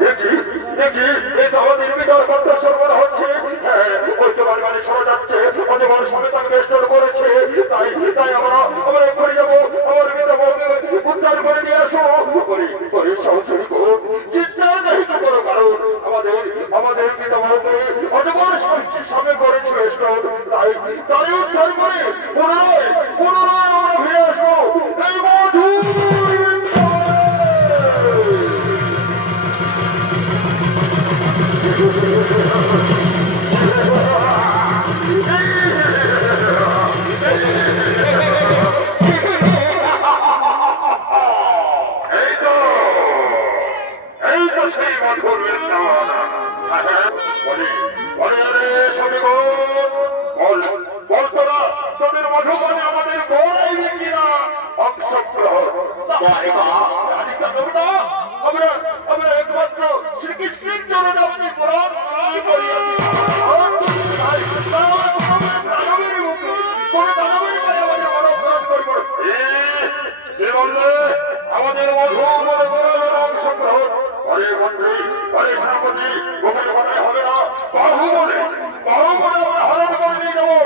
দেখি দেখি এই তো আমাদের বিকার কণ্ঠস্বর মনে হচ্ছে। হ্যাঁ, বলতে পারি মানে শোনা যাচ্ছে অজগর সামনে তাকে বেষ্টন করেছে। তাই তাই আমরা এক্ষুনি যাবো, আমার বিটা বউকে উদ্ধার করে নিয়ে আসো। করে সহযোগী করো, চিন্তা নেই তো করো, কারণ আমাদের বিটা বউকে অজগর সামনে করেছে বেষ্টন। তাই তাই উদ্ধার করে পুনরায় আমরা ফিরে আসবো এই মধু। আমরা একমাত্র শ্রীকৃষ্ণের জন্য আমাদের কোরআন করিয়াছি। আমাদের মধু মনে করার অংশগ্রহণ অনেক মন্ত্রী অনেক সেনাপতি ওখানে ঘটে হবে না। বাহুবলে আমরা হরণ করে নিয়ে যাবো।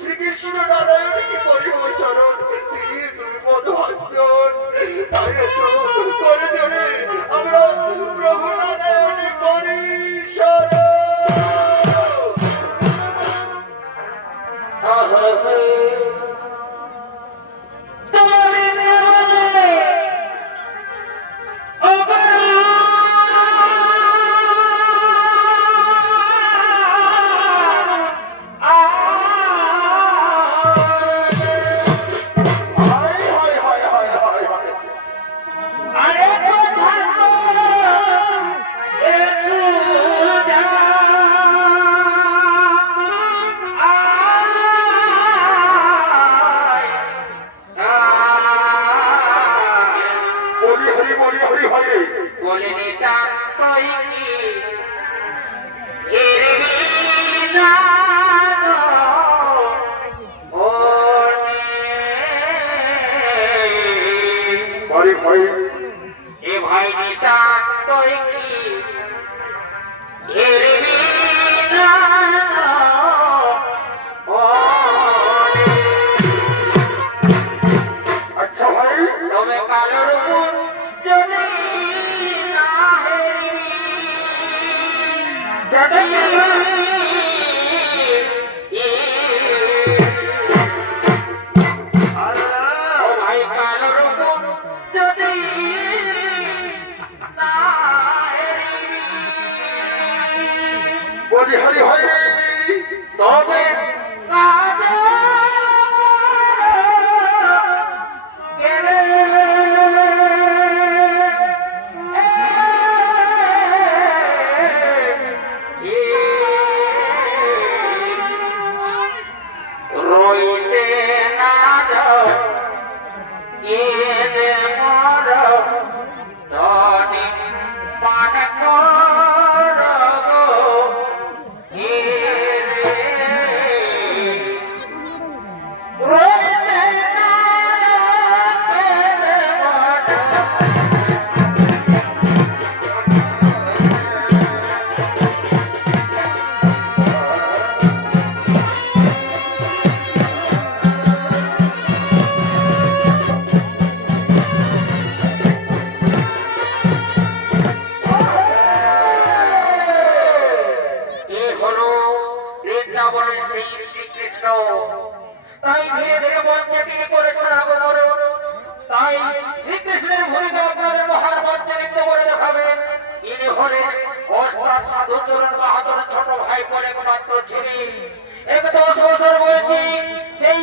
শ্রীকৃষ্ণ নারায়ণ কি করিব চরণ, তুমি মধু করে দেবে। আমরা প্রভু নারায়ণ করি বৃন্দাবনের সেই শ্রীকৃষ্ণ। তাই ধীরে ধীরে মঞ্চে তিনি করেছেন আগমন। তাই শ্রীকৃষ্ণের ভূমিকা আপনাদের মহান মঞ্চে নৃত্য করে দেখাবেন। ইনি হলেন ওস্তাদ সাধুচরণ বাহাদুর ছোট ভাই বলে একমাত্র ছিলেন। 10 বছর বলছি সেই